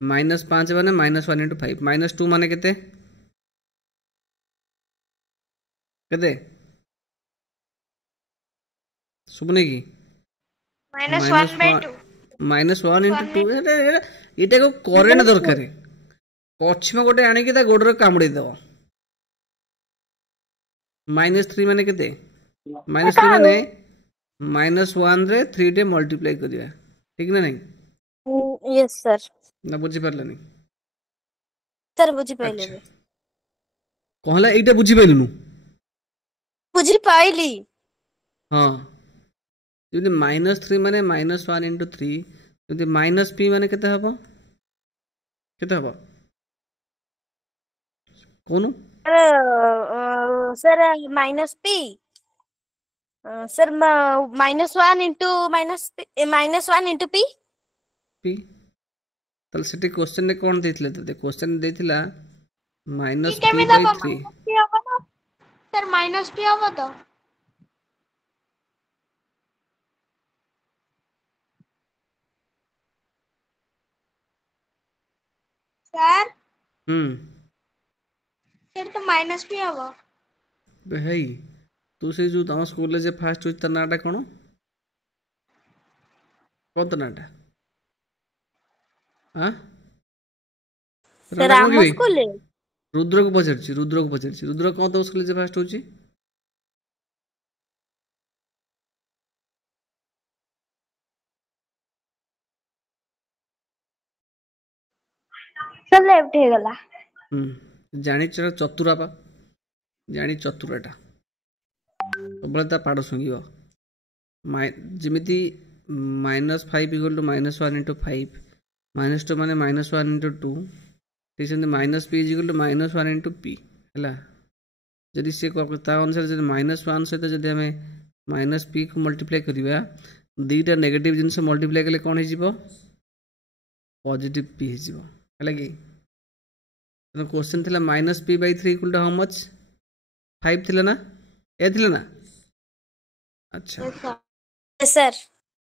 -5 माने -1 × 5 -2 माने केते केते सुबने की -1/2 -1 × 2 एटा को करेंट दरकार पश्चिम गोटे आणिकी ता गोडर कामुड़ी दब -3 माने केते -3 माने -1 रे 3 टे मल्टीप्लाई करिया ठीक ना नहीं यस सर ना बुझी पारलानी सर बुझी पाइले अच्छा कहला एटा बुझी पाइलुनु बुझी पाइली हां जदि -3 माने -1 × 3 जदि -p माने केते हबो कोनु sir -p sir -1 × p p तल सेठी क्वेश्चन ने कोन देथिले त क्वेश्चन देथिला -p/3 सर -p हबो तो सर सर तो -p हबो भाई तू से जो तम स्कूल जे फास्ट होई त नाटा कोन कोन त नाटा हां सर हम स्कूल रुद्र को पचरछि रुद्र कोन तो स्कूल जे फास्ट होची सर लेफ्ट हे गला जानी चतुरा पा जानी चतुराटा सबले ता पाड़ सुंगियो जिमिति -5 = -1 × 5 -2 माने -1 × 2 ठीक है -p = -1 × p हैला जदि से ता अनुसार जदि -1 सहित जदि हमें -p को मल्टीप्लाई करिवा दीटा नेगेटिव जिनस मल्टीप्लाई कले कोन हे जिवो पॉजिटिव p हे जिवो हैला कि तो क्वेश्चन थिला -p/3 = हाउ मच 5 थिला ना ए थिला ना अच्छा यस सर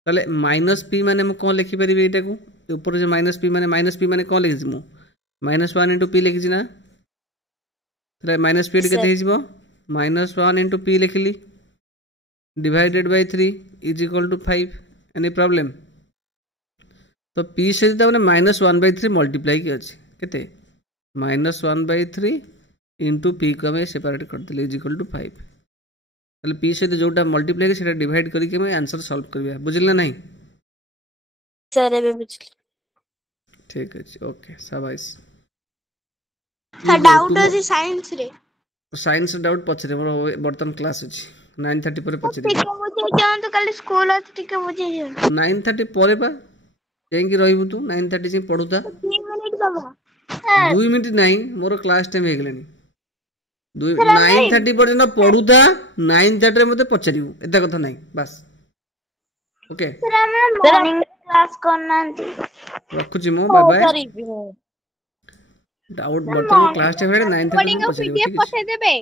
ताले -p माने हम कोन लिखि परिबे एटा को ऊपर जो -p माने कोन लिखि जिमु -1 × p लिखि जिना ताले -p केते हे जिवो -1 × p लिखिली डिवाइडेड बाय 3 = 5 एनी प्रॉब्लम तो p से त माने -1/3 मल्टीप्लाई के अछि केते -1/3 × p को हमें सेपरेट कर दिले = 5 ताले p से जोटा मल्टीप्लाई के सेटा डिवाइड करी के हमें आंसर सॉल्व करबा बुझिले नहीं सर एबे बुझली ठीक अछि ओके शाबाश सर डाउट अछि साइंस रे साइंस डाउट पछरे मोर वर्तमान क्लास अछि 9:30 पर पछरे ठीक मुझे जान तो कल स्कूल अछि ठीक मुझे 9:30 पर बा केंगी रहिबु तू 9:30 से पढुता 3 मिनट बाबा 2 मिनिट नहीं मोर क्लास टाइम हे गेलनी 9:30 पर्यंत पढुता 9:30 रे मते पछरिबु एता कथा नहीं बस ओके सर हम मॉर्निंग क्लास करना रखु छी मो बाय बाय डाउट वर्तमान क्लास टाइम 9:30 पीडीएफ पठे देबे